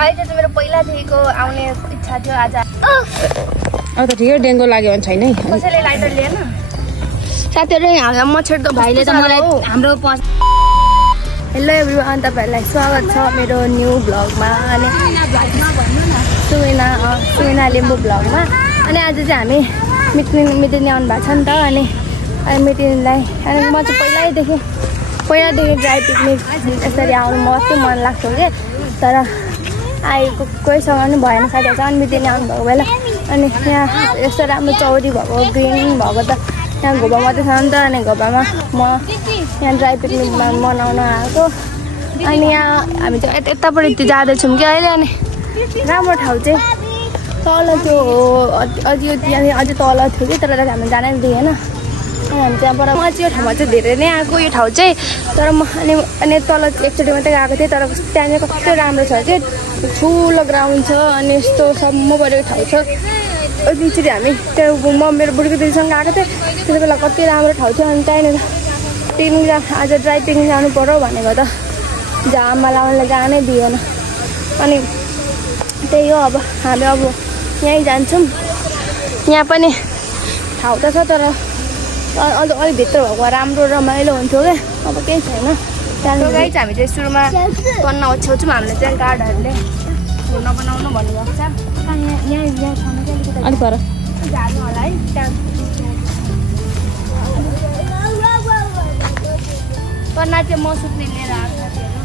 Guys चाहिँ मेरो पहिलादेखिको आउने इच्छा थियो आज। अब त ठिकै डेङ्गु लाग्यो भने छैन है। कसैले लाइटर लिएन साथीहरु हामीलाई मच्छर त भाइले त मलाई हाम्रो हेलो एभ्रीवान तपाईहरुलाई स्वागत छ मेरो न्यू ब्लगमा अनि सुमिना लिम्बू ब्लगमा। अनि आज चाहिँ हामी मिटिने आउनु भएको छ नि त अनि मिटिङलाई अनि म चाहिँ पहिल्यैदेखि ड्राई पिकनिक यसरी आउनु मात्रै मन लाग्थ्यो कि तर आएको कोहीसँग पनि भएन साथीहरुसँग मिटिने आउनु भएको बेला अनि यहाँ यस्तो राम्रो चौरी भएको ग्रिन भएको त यहाँ घोबा मात्रै छ नि त अनि घोबामा म यहाँ ड्राई पिकनिक मनाउन आएको। अनि यहाँ हामी चाहिँ यतापट्टि जाँदैछौँ कि अहिले अनि राम्रो ठाउँ चाहिँ तल त्यो हो अझै तल थियो कि तर हामी जानै दिएन। हामी त्यहाँबाट म चाहिँ यो ठाउँमा चाहिँ धेरै नै आएको यो ठाउँ चाहिँ तर म अनि तल एकचोटि मात्रै गएको थिएँ तर त्यहाँनिर कस्तो राम्रो छ कि ठुलो ग्राउन्ड छ अनि यस्तो सम्म परेको ठाउँ छ। एकचोटि हामी त्यो म मेरो बुढीको दिदीसँग गएको थिएँ त्यति बेला कति राम्रो ठाउँ थियो अनि त्यहाँनिर पिकनिक आज ड्राई पिकनिक जानु पर्यो भनेको त जाममा लाउनलाई जानै दिएन। अनि त्यही हो अब हामी अब यहीँ जान्छौँ। यहाँ पनि ठाउँ त छ तर अलिक भित्र भएको राम्रो रमाइलो हुन्थ्यो क्या अब केही छैन। त्यहाँदेखि गाइस हामी चाहिँ सुरुमा पन्ना ओछ्याउँछौँ हामीले चाहिँ गार्डहरूले नबनाउनु भन्नुभएको छ अलिक पर झार्नु होला है त्यहाँ पन्ना चाहिँ म सुत्ने लिएर आएको साथीहरू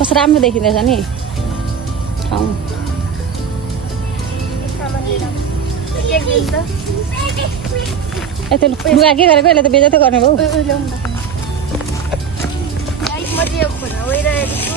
कस्तो राम्रो देखिँदैछ नि ठाउँ। यता लुगा के गरेको यसले त बेइज्जत गर्ने भयो। म चाहिँ यो खोला गइरहेको छु।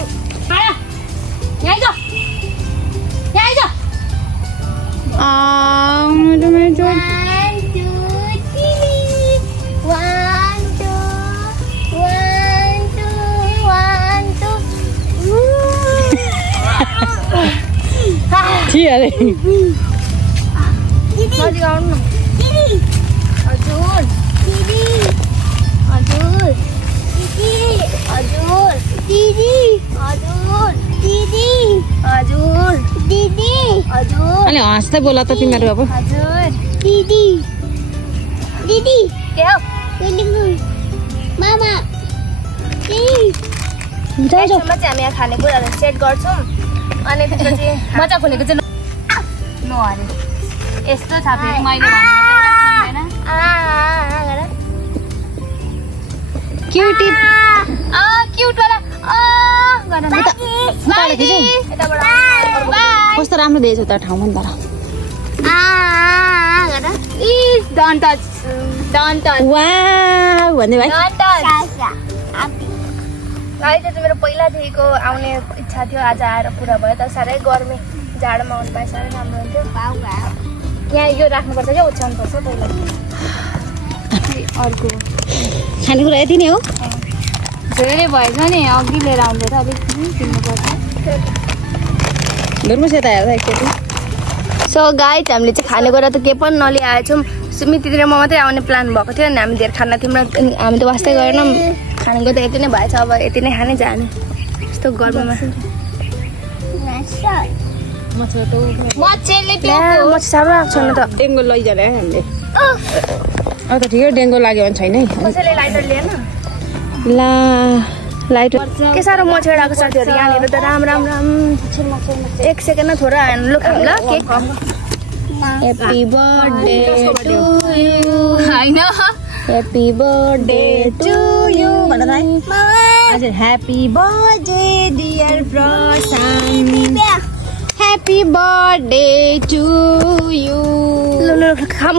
अनि हाँस्दै बोला त तिमीहरू अब दिदी के हो मामा चाहिँ हामी यहाँ खानेकुराहरू सेट गर्छौँ अनि त्यसपछि मजा खोलेको चाहिँ नहरे यस्तो छ मैले कस्तो राम्रो दिएछ त ठाउँमा तर भन्दै भाइ चाहिँ मेरो पहिलादेखिको आउने इच्छा थियो आज आएर पुरा भयो त साह्रै गर्मी जाडोमा आउनु पाए साह्रै राम्रो हुन्थ्यो। यहाँ यो राख्नुपर्छ क्या ओछ्याउनुपर्छ पहिला अर्को खानेकुरा यति नै हो धेरै भएछ नि अघि लिएर आउँदै त अलिक किन्नुपर्छ। धुर्मुस यता हेर्दा एकचोटि सो गाइस हामीले चाहिँ खानेकुरा त के पनि नलिआएछौँ मितितिर म मात्रै आउने प्लान भएको थियो अनि हामी धेरै खाना थियौँ हामी त वास्तै गरेनौँ खानेको त यति नै भएछ अब यति नै खानै जाने यस्तो गर्मीमा साह्रो आएको छैन त डेङ्गु लैजाने हामीले अब त ठिकै डेङ्गु लाग्यो भने छैन है। कसैले लाइटर लिएन ला लाइटर के साह्रो मच्छर आएको साथीहरू यहाँनिर त राम एक सेकेन्डमा थोरै लु खाऊँ ल cake happy birthday to you हैन ह्याप्पी बर्थडे टु यु हजुर happy birthday dear Prashant happy birthday to you ल खाम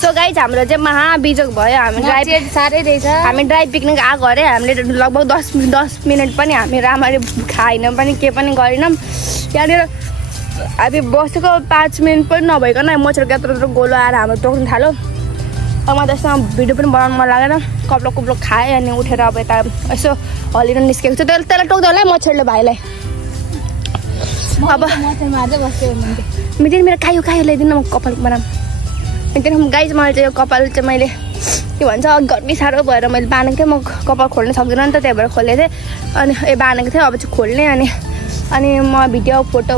सो गाइस हाम्रो चाहिँ महाबिजोग भयो हामी ड्राई पिकनिक आएको अरे हामीले लगभग 10 मिनट पनि हामी राम्ररी खाएनौँ पनि के पनि गरेनौँ। यहाँनिर हामी बसेको 5 मिनट पनि नभइकन मच्छर यत्रो गोलो आएर हाम्रो टोक्नु थाल्यो। अब म त्यसमा भिडियो पनि बनाउनु मन लागेन कप्लो खाएँ अनि उठेर अब यता यसो हलिन निस्केको छु त्यसलाई टोक्दै होला मच्छरले भाइलाई। अब मिटिङ मेरो कायो ल्याइदिनु म कपाल बनाऊँ त्यहाँदेखि गाइस मैले चाहिँ यो कपाल चाहिँ मैले के भन्छ गर्मी साह्रो भएर मैले बाँधेको थिएँ म कपाल खोल्न सक्दिनँ नि त त्यही भएर खोलेको थिएँ अनि बाँधेको थिएँ अब चाहिँ खोल्ने अनि अनि म भिडियो फोटो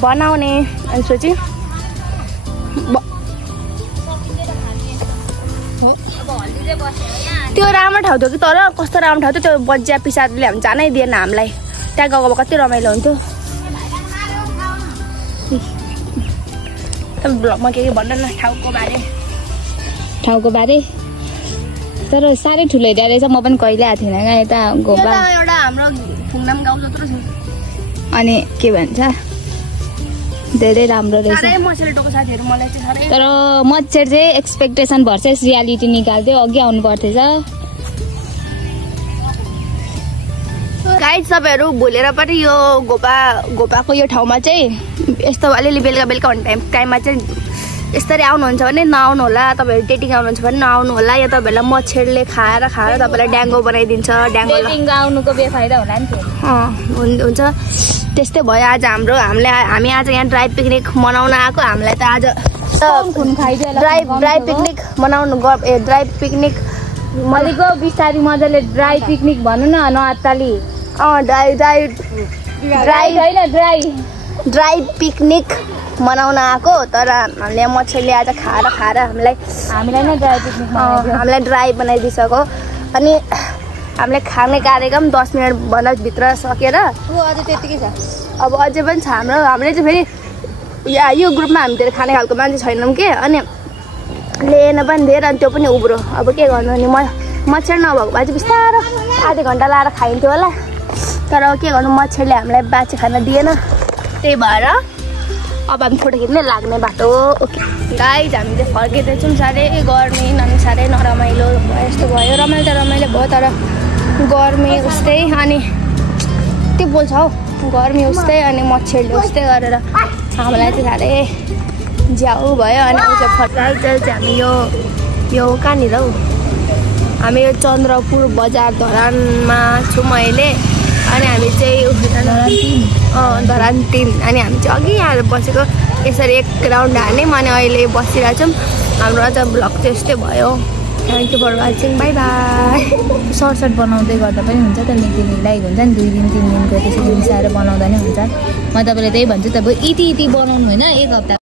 बनाउने अनि सोचे त्यो राम्रो ठाउँ थियो कि तर कस्तो राम्रो ठाउँ थियो त्यो बज्या पिसाबले हामी जानै दिएन हामीलाई त्यहाँ गएको भए कति रमाइलो हुन्थ्यो ब्लगमा के भन्न न ठाउँको बारे तर साह्रै ठुलो एरिया रहेछ म पनि कहिले आएको थिइनँ क्या यता गोबा एउटा हाम्रो फुङनाम गाउँ जत्रो छ अनि के भन्छ धेरै राम्रो रहेछ तर मच्छर चाहिँ एक्सपेक्टेसन भर्सेस रियालिटी निकाल्थ्यो अघि आउनु पर्थेछ गाइड सबैहरू भुलेर पनि यो गोपाको यो ठाउँमा चाहिँ यस्तो अलिअलि बेलुका हुने टाइममा चाहिँ यसरी आउनुहुन्छ भने नआउनु होला तपाईँहरू डेटिङ आउनुहुन्छ भने नआउनु होला या तपाईँहरूलाई मच्छरले खाएर तपाईँलाई ड्याङ्गो बनाइदिन्छ ड्याङ्गो आउनुको बेफाइदा होला नि हुन्छ त्यस्तै भयो आज हामी आज यहाँ ड्राई पिकनिक मनाउन आएको हामीलाई त आज ड्राई पिकनिक मनाउनु ड्राई पिकनिक मलेको बिस्तारी मजाले ड्राई पिकनिक भन्नु न नअत्ताली ड्राई पिकनिक मनाउन आएको तर हामीले मच्छरले आज खाएर हामीलाई नै ड्राई पिकनिक हामीलाई ड्राई बनाइदिइसक्यो अनि हामीले खाने कार्यक्रम 10 मिनटभन्दा भित्र सकेर अझै त्यतिकै छ अब अझै पनि छ हामीले चाहिँ फेरि यो ग्रुपमा हामी धेरै खाने खालको मान्छे छैनौँ कि अनि लिएन पनि धेरै अनि त्यो पनि उब्रो अब के गर्नु अनि मच्छर नभएको भए चाहिँ बिस्तारो आधा घन्टा लाएर खाइन्थ्यो होला तर के गर्नु मच्छरले हामीलाई बाँची खान दिएन त्यही भएर अब हामी फोटो खिच्ने लाग्ने बाटो ओके गाइज हामी चाहिँ फर्किँदैछौँ साह्रै गर्मी अनि साह्रै नरमाइलो यस्तो भयो रमाइलो भयो तर गर्मी उस्तै अनि त्यो बोल्छ हौ गर्मी उस्तै अनि मच्छरले उस्तै गरेर हामीलाई चाहिँ साह्रै झ्याउ भयो अनि चाहिँ हामी यो कहाँनिर हौ हामी यो चन्द्रपुर बजार धरानमा छौँ अहिले अनि हामी चाहिँ धरान 3 अनि हामी चाहिँ अघि आएर बसेको यसरी एक राउन्ड हाल्यौँ अनि अहिले बसिरहेको छौँ हाम्रो आज ब्लग चाहिँ यस्तै भयो thank you for watching bye bye सर्ट बनाउँदै गर्दा पनि हुन्छ त लाइक हुन्छ नि 2 दिन 3 दिनको त्यसरी मिसाएर बनाउँदा नै हुन्छ म तपाईँलाई त्यही भन्छु तपाईँ इति बनाउनु होइन एक हप्ता